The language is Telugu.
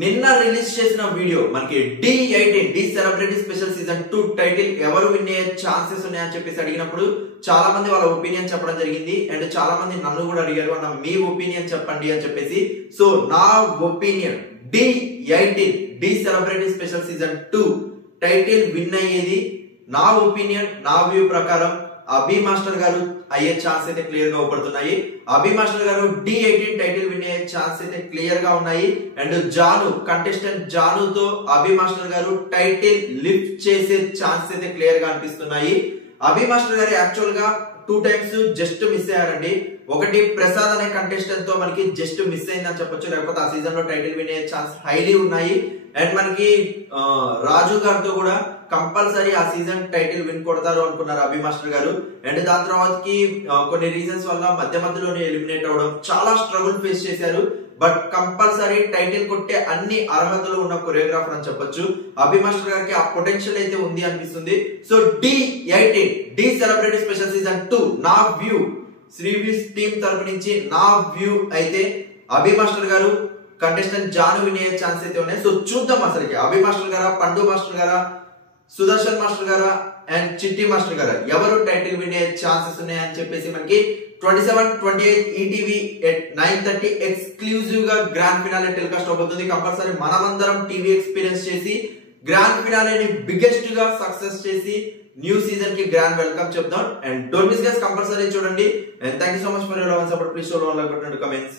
నిన్న రిలీజ్ చేసిన వీడియో మనకి D18 Dhee celebrity special season 2 title ఎవరు విన్ అయ్యే ఛాన్సెస్ ఉన్నాయని చెప్పేసి అడిగినప్పుడు చాలా మంది వాళ్ళ ఒపీనియన్ చెప్పడం జరిగింది. అండ్ చాలా మంది నన్ను కూడా అడిగారు అన్న మీ ఒపీనియన్ చెప్పండి అని చెప్పేసి. సో నా opinion D18 Dhee celebrity special season 2 title win అయ్యేది నా ఒపీనియన్, నా వ్యూ ప్రకారం అభి మాస్టర్ గారు అయ్యే ఛాన్స్ అయితే క్లియర్ గా ఉపడుతున్నాయి. అభి మాస్టర్ గారు D18 టైటిల్ విన్ అయ్యే ఛాన్స్ అయితే క్లియర్ గా ఉన్నాయి. అండ్ జాను కంటెస్టెంట్ జానుతో అభి మాస్టర్ గారు టైటిల్ లిఫ్ట్ చేసే ఛాన్స్ అయితే క్లియర్ గా అనిపిస్తున్నాయి. అభి మాస్టర్ గారు యాక్చువల్ గా 2 టైమ్స్ జస్ట్ మిస్ అయ్యారండి. ఒకటి ప్రసాద్ అనే కంటెస్టెంట్ తో మనకి జస్ట్ మిస్ అయిందని చెప్పొచ్చు, లేకపోతే ఆ సీజన్ లో టైటిల్ విన్ అయ్యే ఛాన్స్ హైలీ ఉన్నాయి. అండ్ మనకి రాజు గారితో కూడా కంపల్సరీ ఆ సీజన్ టైటిల్ విన్ కొడతారు అనుకున్నారు అభి మాస్టర్ గారు. అండ్ దాని తర్వాతకి కొన్ని రీజన్స్ వల్ల మధ్యలోనే ఎలిమినేట్ అవడం, చాలా స్ట్రగుల్ ఫేస్ చేశారు. బట్ కంపల్సరీ టైటిల్ కొట్టే అన్ని అర్హతలు ఉన్న కొరియోగ్రాఫర్ అని చెప్పొచ్చు. అభి మాస్టర్ గారికి ఆ పొటెన్షియల్ అయితే ఉంది అనిపిస్తుంది. So D18 Dhee celebrity special season 2 నా వ్యూ, శ్రీవిస్ టీమ్ తరపు నుంచి నా వ్యూ అయితే అభి మాస్టర్ గారు కంటెస్టెంట్ జాను విన్ అయ్యే ఛాన్స్ అయితే ఉన్నాయి. సో చూద్దాం అసలుకి అభి మాస్టర్ గారా, పండు మాస్టర్ గారా, సుదర్శన్ మాస్టర్ గారా అండ్ చిట్టి మాస్టర్ గారా ఎవరు టైటిల్ విన్ అయ్యే ఛాన్సెస్ ఉన్నాయని చెప్పేసి మనకి 27-28 ఈటీవీ at 9:30 ఎక్స్క్లూజివ్ గా గ్రాండ్ ఫినాలే టెలికాస్ట్ అవుతుంది. కంపల్సరీ మనమందరం టీవీ ఎక్స్పీరియన్స్ చేసి గ్రాండ్ ఫినాలేని బిగ్గెస్ట్ గా సక్సెస్ చేసి న్యూ సీజన్ కి గ్రాండ్ వెల్కమ్ చెప్తాం. And don't miss guys, compulsory చూడండి. And thank you so much for your love and support. Please show love, like button, comments.